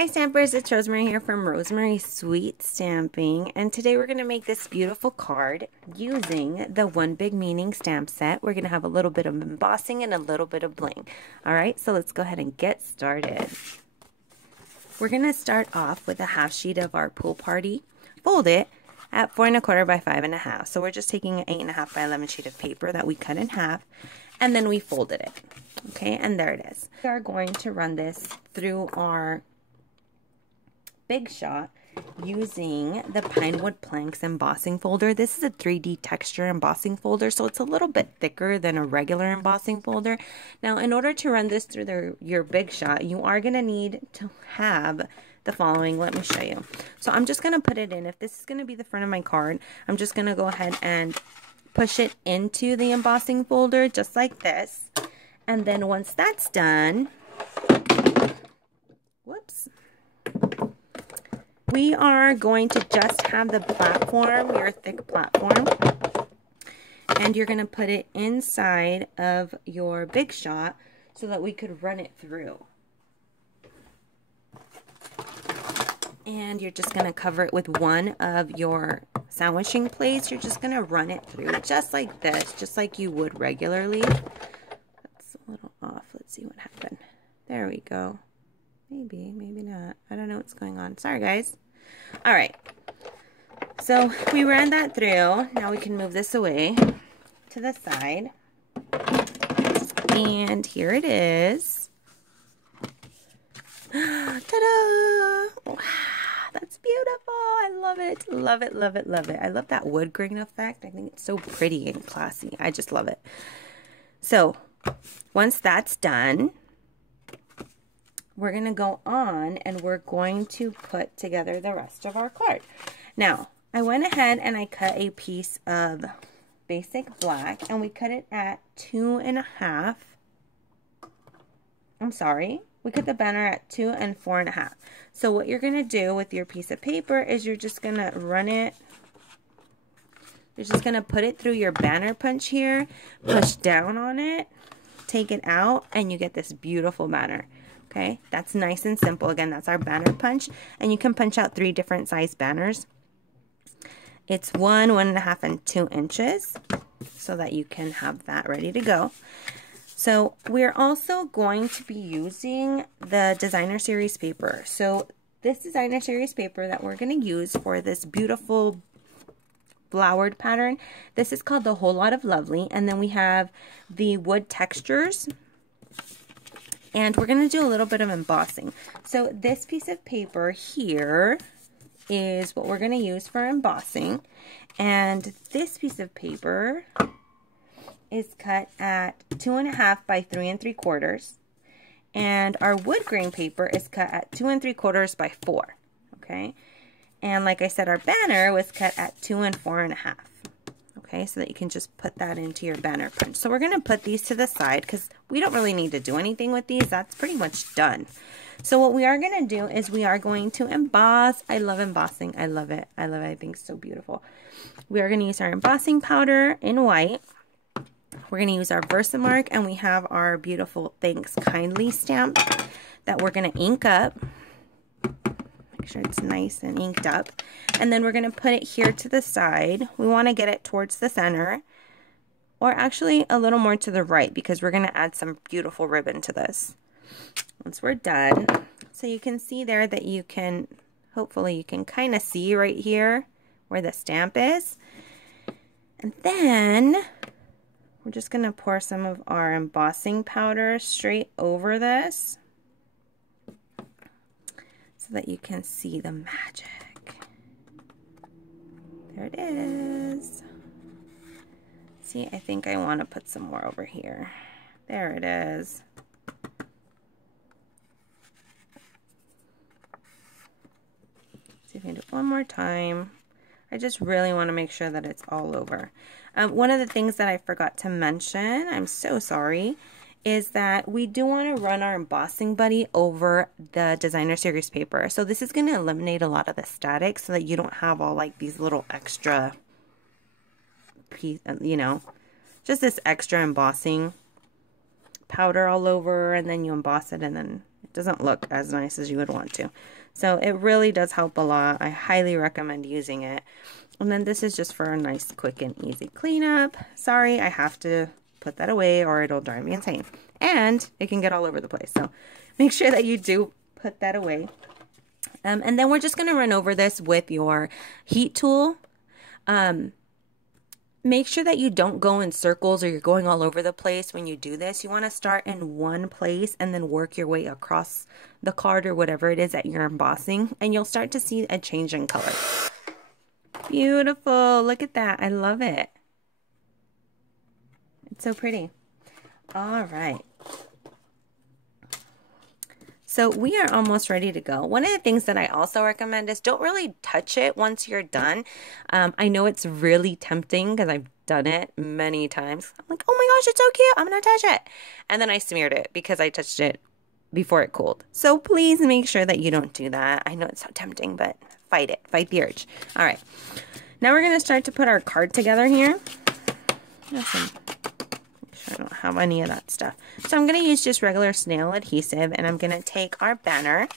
Hi Stampers, it's Rosemary here from Rosemary Sweet Stamping, and today we're going to make this beautiful card using the One Big Meaning stamp set. We're going to have a little bit of embossing and a little bit of bling. Alright, so let's go ahead and get started. We're going to start off with a half sheet of our pool party, fold it at 4 1/4 by 5 1/2. So we're just taking an 8 1/2 by 11 sheet of paper that we cut in half, and then we folded it. Okay, and there it is. We are going to run this through our Big Shot using the Pinewood Planks embossing folder. This is a 3D texture embossing folder, so it's a little bit thicker than a regular embossing folder. Now, in order to run this through your Big Shot, you are going to need to have the following. Let me show you. So I'm just going to put it in. If this is going to be the front of my card, I'm just going to go ahead and push it into the embossing folder just like this. And then once that's done, whoops, we are going to just have the platform, your thick platform, and you're going to put it inside of your Big Shot so that we could run it through. And you're just going to cover it with one of your sandwiching plates. You're just going to run it through just like this, just like you would regularly. That's a little off. Let's see what happened. There we go. Maybe, maybe not. I don't know what's going on. Sorry, guys. All right. So we ran that through. Now we can move this away to the side. And here it is. Ta-da! Wow, that's beautiful. I love it. Love it, love it, love it. I love that wood grain effect. I think it's so pretty and classy. I just love it. So once that's done, we're going to go on and we're going to put together the rest of our card. Now, I went ahead and I cut a piece of basic black, and we cut it at 2 1/2. I'm sorry. We cut the banner at 2 and 4 1/2. So what you're going to do with your piece of paper is you're just going to run it. You're just going to put it through your banner punch here, push down on it, take it out, and you get this beautiful banner. Okay, that's nice and simple. Again, that's our banner punch, and you can punch out 3 different size banners. It's 1, 1 1/2, and 2 inches, so that you can have that ready to go. So we're also going to be using the designer series paper. So this designer series paper that we're going to use for this beautiful flowered pattern, this is called the Whole Lot of Lovely, and then we have the wood textures. And we're going to do a little bit of embossing. So this piece of paper here is what we're going to use for embossing. And this piece of paper is cut at 2 1/2 by 3 3/4. And our wood grain paper is cut at 2 3/4 by 4. Okay. And like I said, our banner was cut at 2 and 4 1/2. Okay, so that you can just put that into your banner punch. So we're going to put these to the side because we don't really need to do anything with these. That's pretty much done. So what we are going to do is we are going to emboss. I love embossing. I love it. I love it. I think it's so beautiful. We are going to use our embossing powder in white. We're going to use our VersaMark, and we have our beautiful Thanks Kindly stamp that we're going to ink up. Make sure it's nice and inked up. And then we're going to put it here to the side. We want to get it towards the center, or actually a little more to the right, because we're going to add some beautiful ribbon to this once we're done. So you can see there that you can, hopefully you can kind of see right here where the stamp is. And then we're just going to pour some of our embossing powder straight over this, so that you can see the magic. There it is. See, I think I want to put some more over here. There it is. See if I can do it one more time. I just really want to make sure that it's all over. One of the things that I forgot to mention, I'm so sorry, is that we do want to run our Embossing Buddy over the designer series paper. So this is going to eliminate a lot of the static so that you don't have all like these little extra piece, you know, just this extra embossing powder all over, and then you emboss it and then it doesn't look as nice as you would want to. So it really does help a lot. I highly recommend using it. And then this is just for a nice, quick, and easy cleanup. Sorry, I have to put that away or it'll drive me insane. And it can get all over the place. So make sure that you do put that away. And then we're just going to run over this with your heat tool. Make sure that you don't go in circles or you're going all over the place when you do this. You want to start in one place and then work your way across the card or whatever it is that you're embossing. And you'll start to see a change in color. Beautiful. Look at that. I love it. It's so pretty. All right. So we are almost ready to go. One of the things that I also recommend is don't really touch it once you're done. I know it's really tempting because I've done it many times. I'm like, oh my gosh, it's so cute. I'm going to touch it. And then I smeared it because I touched it before it cooled. So please make sure that you don't do that. I know it's so tempting, but fight it. Fight the urge. All right. Now we're going to start to put our card together here. I don't have any of that stuff. So I'm going to use just regular SNAIL adhesive, and I'm going to take our banner.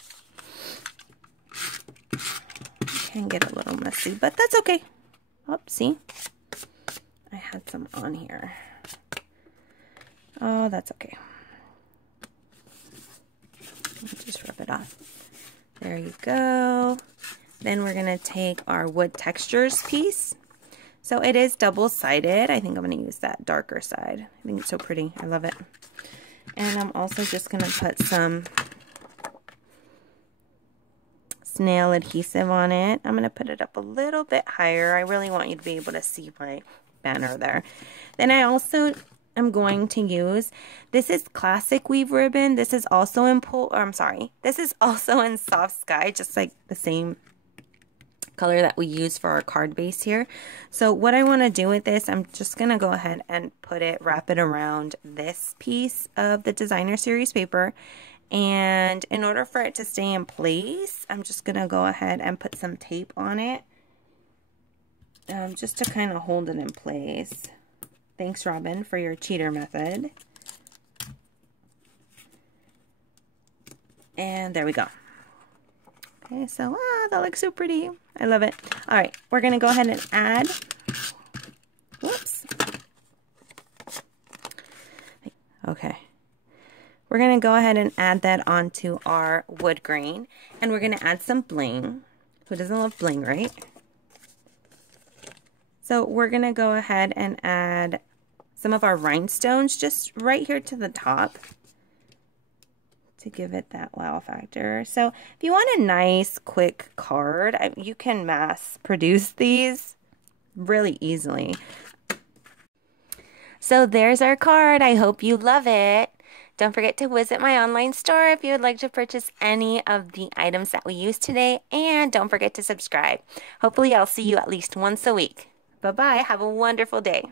It can get a little messy, but that's okay. Oh, see? I had some on here. Oh, that's okay. Just rub it off. There you go. Then we're going to take our wood textures piece. So it is double-sided. I think I'm going to use that darker side. I think it's so pretty. I love it. And I'm also just going to put some SNAIL adhesive on it. I'm going to put it up a little bit higher. I really want you to be able to see my banner there. Then I also am going to use, this is classic weave ribbon. This is also in this is also in Soft Sky, just like the same color that we use for our card base here. So what I want to do with this, I'm just going to go ahead and wrap it around this piece of the designer series paper. And in order for it to stay in place, I'm just going to go ahead and put some tape on it. Just to kind of hold it in place. Thanks, Robin, for your cheater method. And there we go. Okay, so that looks so pretty. I love it. All right, we're going to go ahead and add, whoops. Okay. We're going to go ahead and add that onto our wood grain, and we're going to add some bling. Who doesn't love bling, right? So we're going to go ahead and add some of our rhinestones just right here to the top, to give it that wow factor. So if you want a nice quick card, you can mass produce these really easily. So there's our card. I hope you love it. Don't forget to visit my online store if you would like to purchase any of the items that we used today, and don't forget to subscribe. Hopefully I'll see you at least once a week. Bye-bye. Have a wonderful day.